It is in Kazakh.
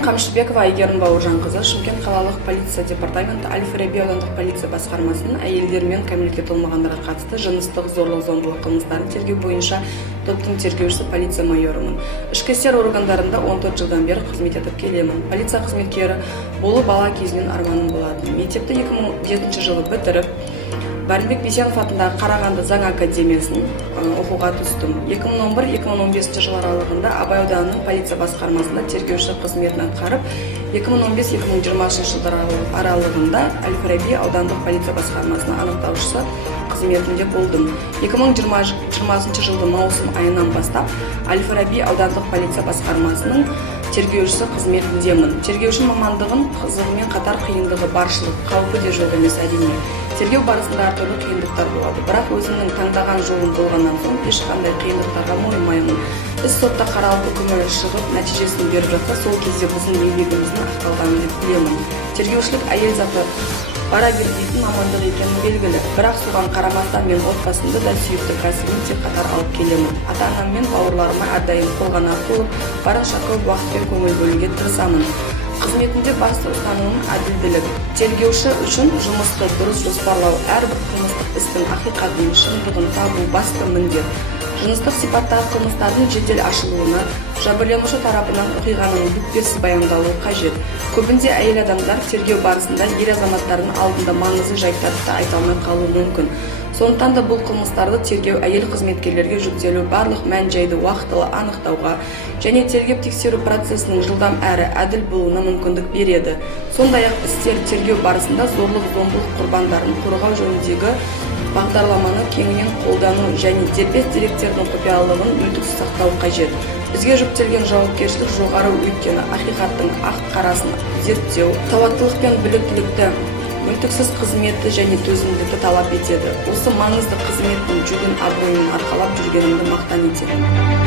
Мен Қамшыбекова Айгерім Бауыржанқызы, Шымкент қалалық полиция департаменті Әл-Фараби аудандық полиция басқармасының әйелдер мен кәмелетке толмағандарға қатысты жыныстық зорлық-зомбылық қылмыстарын тергеу бойынша топтың тергеушісі полиция майорымын. Ішкі істер органдарында 14 жылдан бері қызмет етіп келемін. Полиция қызметкері болу бала кезінен арманым болатын. Мектепті 2007 жылы бітіріп, Барымбек Бейсенов атындағы Қарағанды заң академиясын оқуға түстім. 2011-2015 жыл аралығында Абай ауданының полиция басқармасында тергеуші қызметін атқарып, 2015-2020 жылдар аралығында Әл-Фараби аудандық полиция басқармасының анықтаушысы қызметінде болдым. 2020 жылдың маусым айынан бастап Әл-Фараби аудандық полиция басқармасының тергеушісі қызметіндемін. Тергеуші мамандығын қызығымен қатар қиындығы баршылық, қауіпі де жоқ емес әрине. Тергеу барысында әртүрлі қиындықтар болады, бірақ өзімнің таңдаған жолым болғаннан соң ешқандай қиындықтарға мойымаймын. Іс сотта қаралып үкімі шығып, нәтижесін беріп жатса, сол кезде біздің еңбегіміздің ақталғанын деп білемін. Тергеушілік әйел заты бара бермейтін мамандық екені белгілі, бірақ соған қарамастан мен отбасымды да сүйікті кәсібін тек қатар алып келемін. Ата-анам мен бауырларыма әрдайым қолғанат болып, барынша көп уақыт пен көңіл бөлуге тырысамын. Қызметінде басты ұстанымым әділділік. Тергеуші үшін жұмысты дұрыс жоспарлау, әрбір қылмыстық істің ақиқатын, шындығын табу басты міндет. Жыныстық сипаттағы қылмыстардың жедел ашылуына жәбірленуші тарапынан оқиғаның бүкпесіз баяндалуы қажет. Көбінде әйел адамдар тергеу барысында ер азаматтардың алдында маңызды жайттарды айта алмай қалуы мүмкін. Сондықтан да бұл қылмыстарды тергеу әйел қызметкерлерге жүктелу барлық мән-жайды уақытылы анықтауға және тергеп-тексеру процесінің жылдам әрі әділ болуына мүмкіндік береді. Сондай-ақ істер тергеу барысында зорлық-зомбылық құрбандарын қорғау жөніндегі бағдарламаны кеңінен қолдану және дербес деректердің құпиялылығын мүлтіксіз сақтау қажет. Бізге жүктелген жауапкершілік жоғары, өйткені ақиқаттың ақ-қарасын зерттеу, сауаттылық пен біліктілікті, мүлтіксіз қызметті және төзімділікті талап етеді. Осы маңызды қызметтің жүгін абыроймен арқалап жүргенімді мақтан етемін.